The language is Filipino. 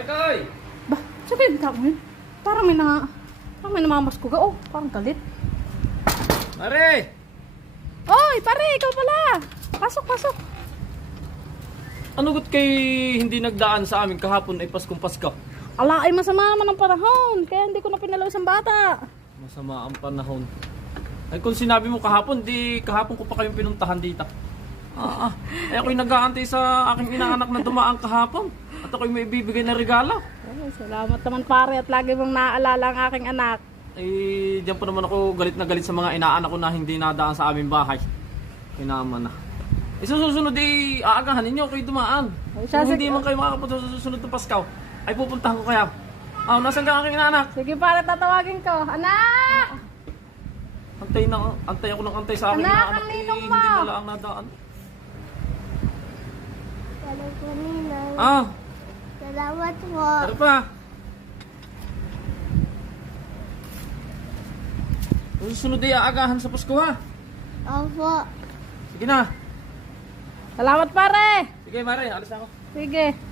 Marikoy! Ba, sabihin ka mo yun. Parang may namamaskuga. Oh, parang galit. Mare! Oy, pare, ikaw pala. Pasok, pasok. Ano gut kay hindi nagdaan sa amin kahapon ay Paskong Pasko? Ala, ay masama naman ang panahon. Kaya hindi ko na pinalaw isang bata. Masama ang panahon. Ay kung sinabi mo kahapon, di kahapon ko pa kayong pinuntahan dito. Ay ako'y nag-aantay sa aking inaanak na dumaan kahapon. At ako'y may bibigay na regalo. Ay, salamat naman pare at lagi mong naaalala ang aking anak. Eh, diyan pa naman ako galit na galit sa mga inaanak ko na hindi nadaan sa aming bahay. Kinaman na. Eh, sa susunod aagahan ninyo kayo dumaan. Ay, siya, Kung hindi man kayo makakapunta sa susunod na Paskaw, ay pupuntahan ko kaya. Nasaan ka aking inaanak? Sige pare, tatawagin ko. Anak! Antay ako ng antay sa aking Anak, inaanak. ang ninong mo! Hindi pala ang nadaan. Salamat po, Ninang. Salamat po. Ano pa? Susunod ay aagahan sa Pasko ha. Opo. Sige na. Salamat pare! Sige Mare, alis na ako. Sige.